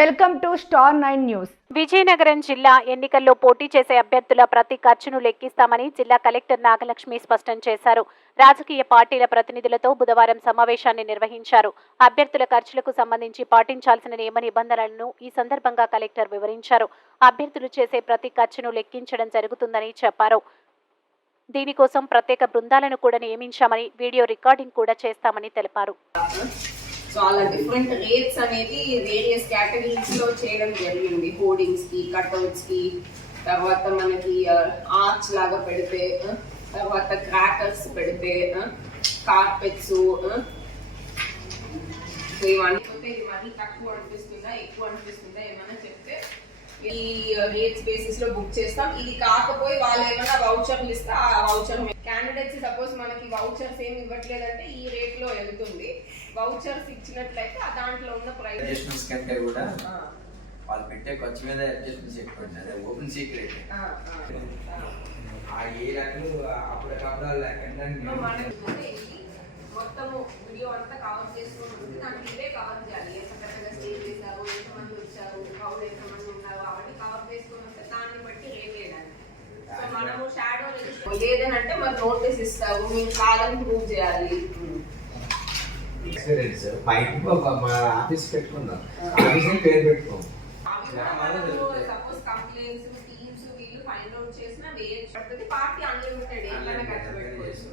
Welcome to star 9 news. Vizianagaram జిల్లా ఎన్నికల్లో పోటీ చేసే అభ్యర్థుల ప్రతి ఖర్చును లెక్కిస్తామని జిల్లా కలెక్టర్ నాగలక్ష్మి స్పష్టం చేశారు. రాజకీయ పార్టీల ప్రతినిధులతో బుధవారం సమావేశాన్ని నిర్వహించారు. అభ్యర్థుల ఖర్చులకు సంబంధించి పాటించాల్సిన నియమ నిబంధనలను ఈ సందర్భంగా కలెక్టర్ వివరించారు. అభ్యర్థులు చేసే ప్రతి ఖర్చును లెక్కించడం జరుగుతుందని చెప్పారు. దీనికోసం ప్రత్యేక బృందాలను కూడా నియమించామని, వీడియో రికార్డింగ్ కూడా చేస్తామని తెలిపారు. సో అలా డిఫరెంట్ రేట్స్ అనేది వేరియస్ కేటగిరీస్ లో చేయడం జరిగింది. హోర్డింగ్స్ కి, కట్అవుట్స్ కి, తర్వాత మనకి ఆర్చ్ లాగా పెడితే, తర్వాత క్రాకర్స్ పెడితే, కార్పెట్స్, ఇవన్నీ తక్కువ అనిపిస్తుందా ఎక్కువ అనిపిస్తుందా ఏమన్నా చెప్తే ఈ రేట్స్ బేసిస్ లో బుక్ చేస్తాం. ఇది కాకపోయి వాళ్ళు ఏమైనా వౌచర్లు ఇస్తే ఆ వౌచర్ క్యాండిడేట్స్ సపోజ్ మనకి వౌచర్స్ ఏమి ఇవ్వట్లేదంటే ఈ రేట్ లో వెళ్తుంది. వౌచర్స్ ఇచ్చినట్లయితే ఆ దాంట్లో ఉన్న ప్రైస్ కంటే కూడా వాళ్ళు పెట్టే ఖర్చు మీద అడ్జస్ట్మెంట్స్ ఎక్కువ ఉంటుంది. ఓపెన్ సీక్రెట్ ఆ ఏ రకాలు అప్పటికప్పుడు మొత్తము వీడియో అంతా కవర్ చేసుకుంటుంది. దానికి ఇవే కవర్ చేయాలి. ఎంత పెద్దగా స్టే చేశారు, ఎంతమంది వచ్చారు, కౌలు ఎంతమంది ఉన్నారు, అవన్నీ కవర్ చేసుకుని వస్తే దాన్ని బట్టి రేట్ వేయడానికి. సో మనము షాడో లేదనంటే మరి నోటీస్ ఇస్తారు, మీరు కాదని ప్రూవ్ చేయాలి. ఆఫీస్ పెట్టుకుందాం, పేరు పెట్టుకోం. సపోజ్ కంప్లైంట్స్ టీమ్స్ వీళ్ళు ఫైండ్ అవుట్ చేసినా వేయచ్చు. పార్టీ అన్లిమిటెడ్ ఏమైనా ఖర్చు పెట్టుకోవచ్చు.